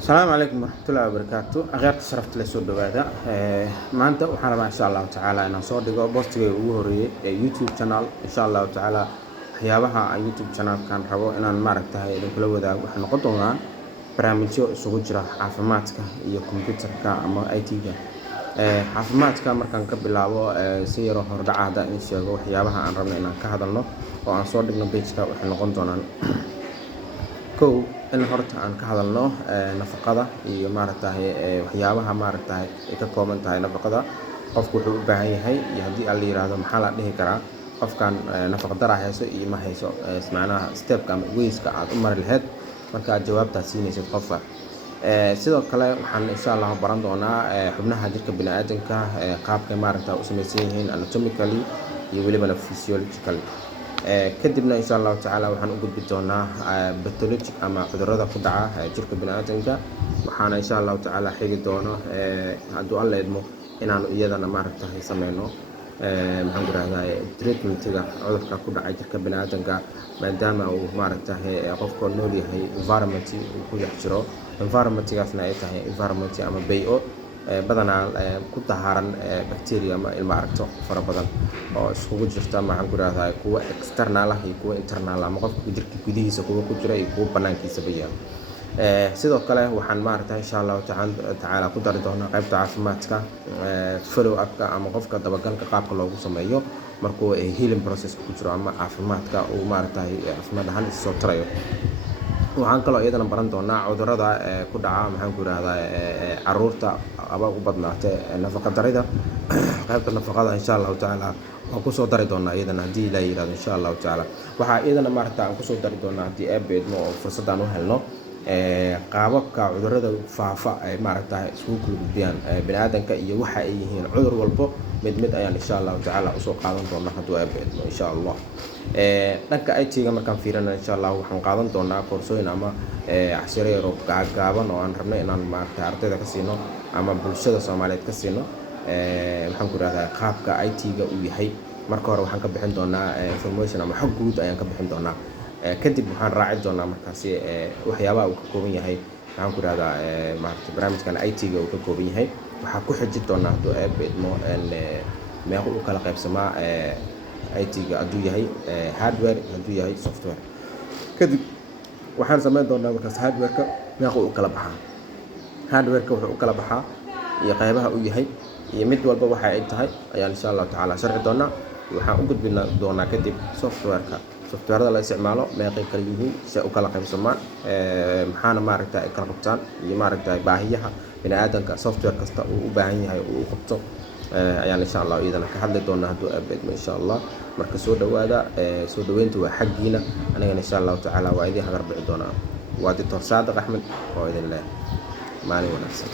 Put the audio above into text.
السلام عليكم ورحمة الله وبركاته. أغيرت شرفت لسود هذا ما أنت وحنا إن شاء الله تعالى أنا صادق بوستي وهوري يوتيوب channel إن شاء الله تعالى حيابها يوتيوب channel كان ربو إن أنا معركتها إذا كل وذا وحنا قطعنا برامجيو سوجرة عفماتك يا كمبيوتر كأما أي تيجا عفماتك مركان قبل سيره هرد عادة إن شاء الله حيابها عن ربنا إن كهذا الله وعن صادق نبيتك وحنا قطعنا كو إن هرت عن كهذا الله نفقده يمارته وحيابها مارته ككومنت هاي نفقده قف كحول بعي هاي يهدي اللي يراد محل عليه كرا قف كان نفقد درا هيسو ما هيسو سمعنا ستيب كان ويس كعاد أمر الهد مركا جواب تحسيني ست قفة سيدا كلا وحن إن شاء الله برندونا حبنا هجرك بناء قاب كمارته وسميسيهن anatomically يولي بنا physiologically كدبنا إن شاء الله تعالى وحن أقول بدونا بتولوجيك أما قدرات خدعة جرك بناءتنك وحنا إن شاء الله تعالى حيجي دونا عدو الله يدمو إن أنا إيادنا ما رتاه يسمينه محمد هذا تريتمنت تجا عذرك خدعة جرك بناءتنك ما دام أو ما رتاه قف كونولي هي environment وكل حجرة environment تجا ثنائيته environment أما بيئة بدنا كنت هارن بكتيريا ما المعركة فرا بدن سكوب جرتا ما عنقول هذا كوا external هي كوا internal ما قف كجرك كديه سكوا كجرا يكوا بنان كيسبيا سيد الكلام وحن معركة إن شاء الله تعالى قدر دهنا قيب تعافماتك فلو أبكى أما قف كدبقان كقاب كلو سمايو مركو healing process كجرا أما عافماتك ومعركة عافمات هن السطريو waxaan kaloo iyadana baran doonaa cudurrada ku dhaca maxaan ku yiraahdaa caruurta aba ugu badnaatay nafaqa darida qaybta nafaqada insha Allah taala waan ku soo dari doonaa iyadana hadii la yiraahdo insha Allah taala waxa iyadana maarta aan ku soo dari doonaa hadii ay beedmo oo fursadaan u helno qaababka cudurrada faafa ay maarta isku gudbiyaan bini'aadanka iyo waxa ay yihiin cudur walbo mid ayaan insha Allah taala u soo qaadan doonaa hadii ay beedmo insha Allah dhanka ay tiiga markaan fiirino insha Allah waxaan qaadan doonaa koorsooyin ama casharo yar oo gaaban oo aan rabno inaan maarta ardayda ka siino ama bulshada Soomaaliyeed ka siino waxaan ku raadaa qaabka IT-ga uu yahay marka hore waxaan ka bixin doonaa information ama xog guud ayaan ka bixin doonaa kadib waxaan raaci doonaa markaasi waxyaabaha uu ka kooban yahay waxaan ku raadaa maarta barnaamijkan IT-ga uu ka kooban yahay waxaa ku xijin doonaa haduu ay beedmo meeqa uu kala qaybsamaa IT-ga haduu yahay hardware haduu yahay software kadib waxaan sameyn doonaa markaas hardware-ka meeqa uu kala baxaa hardware-ka wuxuu kala baxaa iyo qaybaha uu yahay iyo mid walba waxa ay tahay ayaan insha Allah taala sharci doonaa waxaan u gudbin doonaa kadib software-da la isticmaalo meeqa kala yihiin si uu kala qaybsamaan maxaana maaragtay kala qabtaan iyo maaragtay baahiyaha bini'aadanka software kasta uu u baahan yahay uu qabto ayaan insha Allah iyadana ka hadli doonaa haduu abeedmo insha Allah marka soo dhawaada soo dhaweyntu waa xaqiina aniga insha Allah taala waa idin hagar bixi doonaa waa Dr. Saadiq Axmed oo idin leh maalin wanaagsan